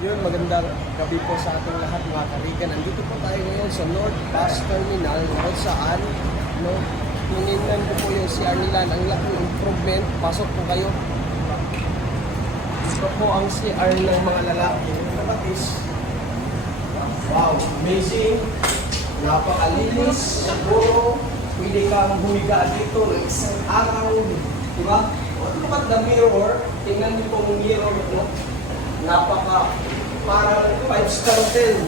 Yun, magandang gabi po sa ating lahat mga karikan. Nandito po tayo ngayon sa North Bus Terminal kung saan no, tinignan ko po yung CR nila. Ang laking improvement. Pasok po kayo. Ito po ang CR ng mga lalaki. Nabatis. Wow, amazing. Napakalinis. Siguro, pwede kang humiga dito ng isang araw. Diba? Look at the mirror. Tingnan niyo po yung mirror. No? Napaka parang 5-star hotel.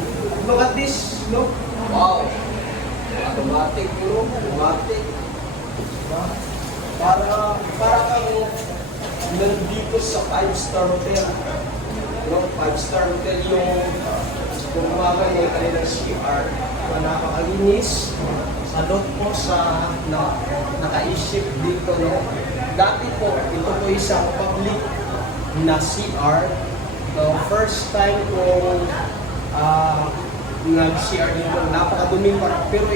Look at this, no? Wow. Automatic, no? Automatic. Diba? Para kang nandito sa 5-star hotel. No? 5-star hotel yung gumawa ng kanilang CR na napakalinis. Salot po sa nakaisip dito, no? Dati po, ito po isang public na CR. The first time kong nag-CR dito, napakadumi pa. Pero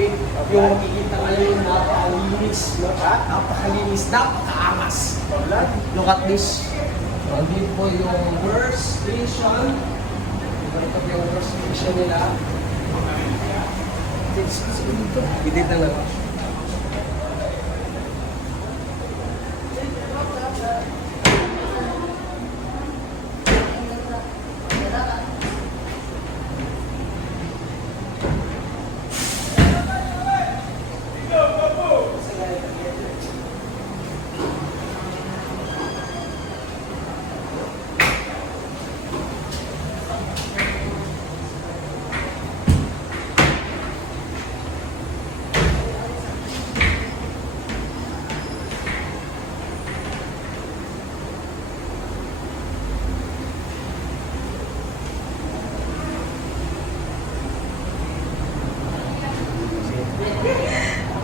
yung makikita ngayon, napakalinis, no? Napakalinis, napakaangas. Look at this. Dito po yung worst station. Ito po yung worst station nila. Dito na lang.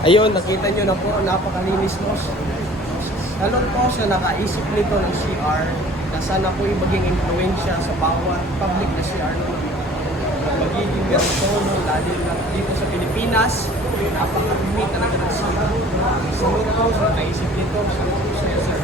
Ayun, nakita nyo na po, napakalinis no. Salot po sa nakaisip nito ng CR na sana po yung maging influensya sa bawat public na CR no. Magiging ganito no, lalo na dito sa Pilipinas, napakadumi talaga ng CR. Salot po sa nakaisip nito, salot po sa sir.